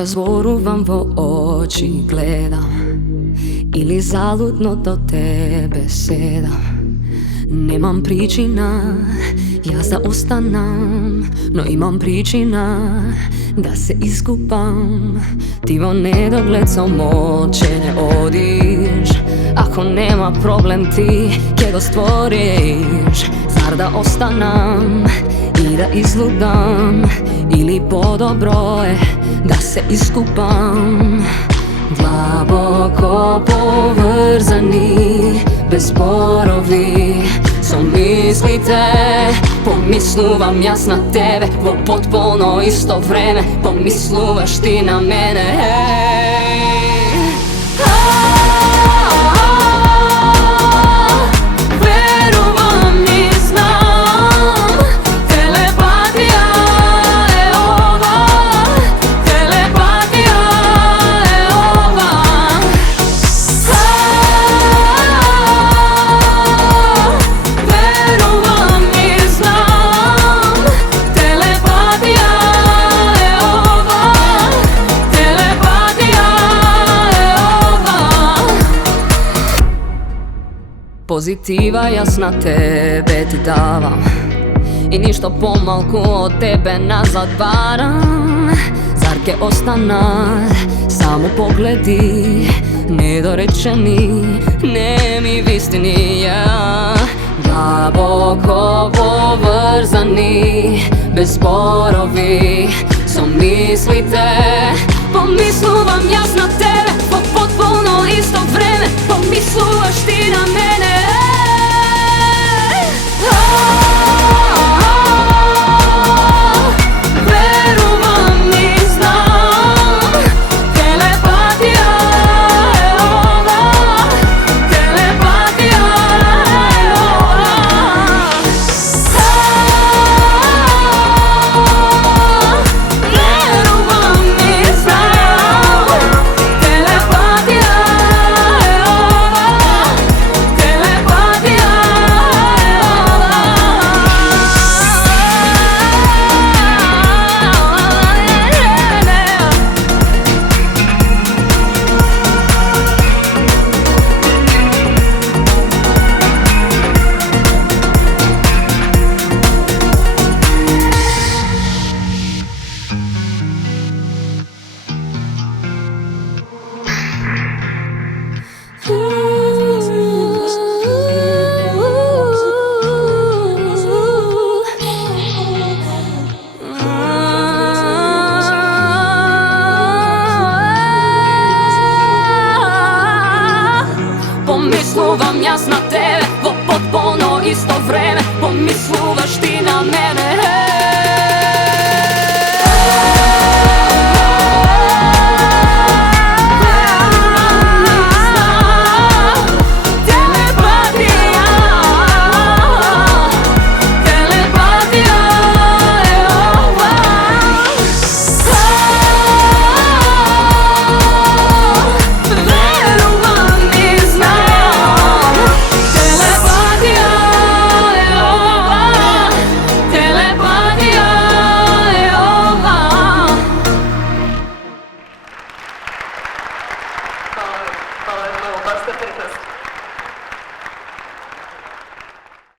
bez zoru vam vo oči gledam, ili zaludno do tebe sedam. Nemam pričina, ja da ostanam, no imam pričina da se iskupam. Ti vo nedogled samoće ne odiš, ako nema problem ti kje go stvoriš. Zar da ostanam i da izludam, ili podobro je da se iskupam. Dlaboko povrzani, bez porovi, co mislite, pomisluvam jas na tebe, vo potpuno isto vreme, pomisluvaš ti na mene, hej. Pozitiva jasna tebe ti davam, i ništo pomalku od tebe nazad varam. Zar ke ostana, samo pogledi, nedorečeni, ne mi v istini, ja. Dlaboko povrzani, bez sporovi, co mislite, pomisluvam jas na tebe, po potpuno isto vreme, pomisluvaš ti na mene. Pomisluvam jas na tebe, vo potpuno isto vreme, pomisluvaš ti na mene, hej. Hvala, basta fitness.